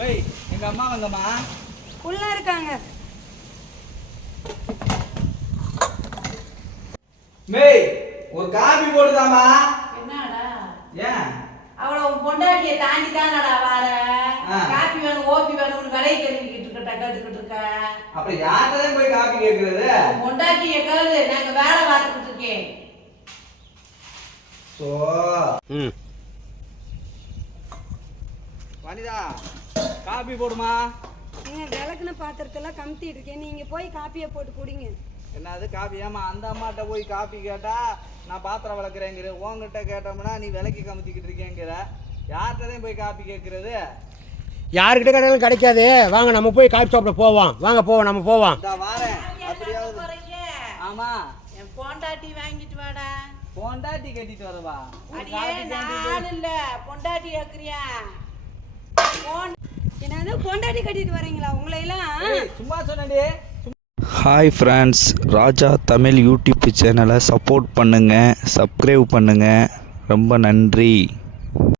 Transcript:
மேய் எங்க அம்மா வந்தம்மா உள்ள இருக்காங்க. மேய் ஒரு காபி போடுதாமா. என்னடா ஏன் அவள பொண்டாட்டியை தாண்டி தானடா வார காப்பி வேணும் ஓபி வேணும்னு விலை கேட்டுக்கிட்டு இருக்க. அப்புறம் யார்கிட்டதான் போய் காபி கேட்கறது? பொண்டாட்டியை கேளு, நாங்க வேலை பார்த்துக்கிட்டு இருக்கேன். வனிதா காபி போடுமா. நீங்க விளக்குன பாத்திரத்தெல்லாம் கமுத்திட்டு இருக்கேன், நீங்க போய் காப்பியை போட்டு குடிங்க. என்னது காபி? ஏமா அந்த அம்மாட்ட போய் காபி கேட்டா நான் பாத்திரம் விளக்குறேங்கிற, உங்ககிட்ட கேட்டோம்னா நீ விளக்கி கமுத்திக்கிட்டு இருக்கேங்கிற. யார்கிட்டதான் போய் காப்பி கேட்கறது? யாருக்கிட்ட கேட்டாலும் கிடைக்காது. வாங்க நம்ம போய் காப்பி சாப்பிட போவோம். வாங்க போவோம், நம்ம போவோம். வாரேன். அப்படியாவது ஆமா என் பொண்டாட்டி வாங்கிட்டு வாடா. பொண்டாட்டி கட்டிட்டு வரவா? அடியே நான் இல்ல பொண்டாட்டி கேக்குறியா? என்னது பொண்டாட்டி கட்டிட்டு வரீங்களா? உங்களை எல்லாம் சும்மா சொன்னே. ஹாய் ஃப்ரெண்ட்ஸ், ராஜா தமிழ் யூடியூப் சேனலை சப்போர்ட் பண்ணுங்கள், சப்ஸ்கிரைப் பண்ணுங்கள். ரொம்ப நன்றி.